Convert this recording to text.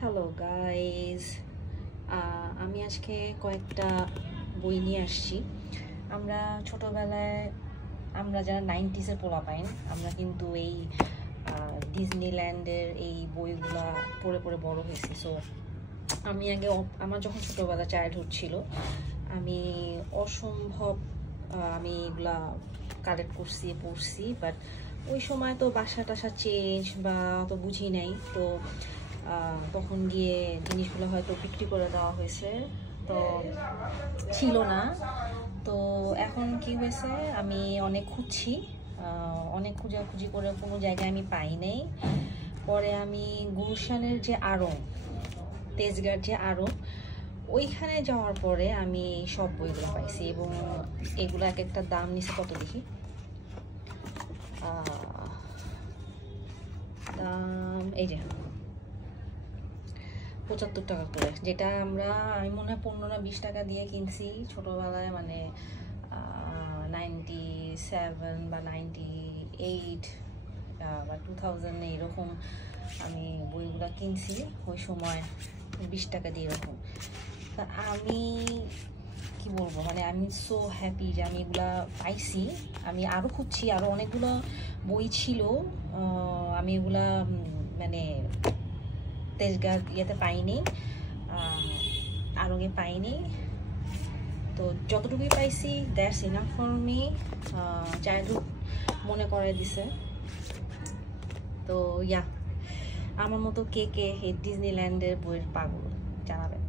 Hello guys, আমি আজকে কয়েকটা বই নিয়ে আসছি। আমরা ছোটোবেলায় আমরা যারা 90s-এর পোলাপাইন, আমরা কিন্তু এই ডিজনিল্যান্ডের এই বইগুলা পড়ে পড়ে বড় হয়েছি। সো আমি আগে আমার যখন ছোটোবেলা চাইল্ডহুড ছিল, আমি অসম্ভব আমি এগুলা কালেক্ট করছি, পড়ছি। বাট ওই সময় তো বাসা টাসা চেঞ্জ বা অত বুঝি নাই, তো তখন গিয়ে জিনিসগুলো হয়তো বিক্রি করে দেওয়া হয়েছে, তো ছিল না। তো এখন কি হয়েছে, আমি অনেক খুঁজছি, অনেক খুঁজাখুঁজি করে কোনো জায়গায় আমি পাই নাই। পরে আমি গুলশানের যে তেজগাঁর যে ওইখানে যাওয়ার পরে আমি সব বইগুলো পাইছি, এবং এগুলো এক একটা দাম নিছে কত দেখি, দাম এই যে 75 টাকা করে, যেটা আমি মনে হয় 15 না 20 টাকা দিয়ে কিনছি ছোটোবেলায়, মানে 97 বা 98 বা 2000 এরকম আমি বইগুলো কিনছি ওই সময় 20 টাকা দিয়ে এরকম। তা আমি কি বলবো, মানে আমি সো হ্যাপি যে আমি এগুলা পাইছি। আমি আরও খুঁজছি, আরও অনেকগুলো বই ছিল, আমি এগুলা মানে তেজগাঁ ইয়েতে পাইনি, আরঙে পাইনি। তো যতটুকুই পাইছি that's enough for me. Childhood মনে করে দিছে। তো আমার মতো কে কে এই ডিজনিল্যান্ডের বইয়ের পাগল জানাবেন।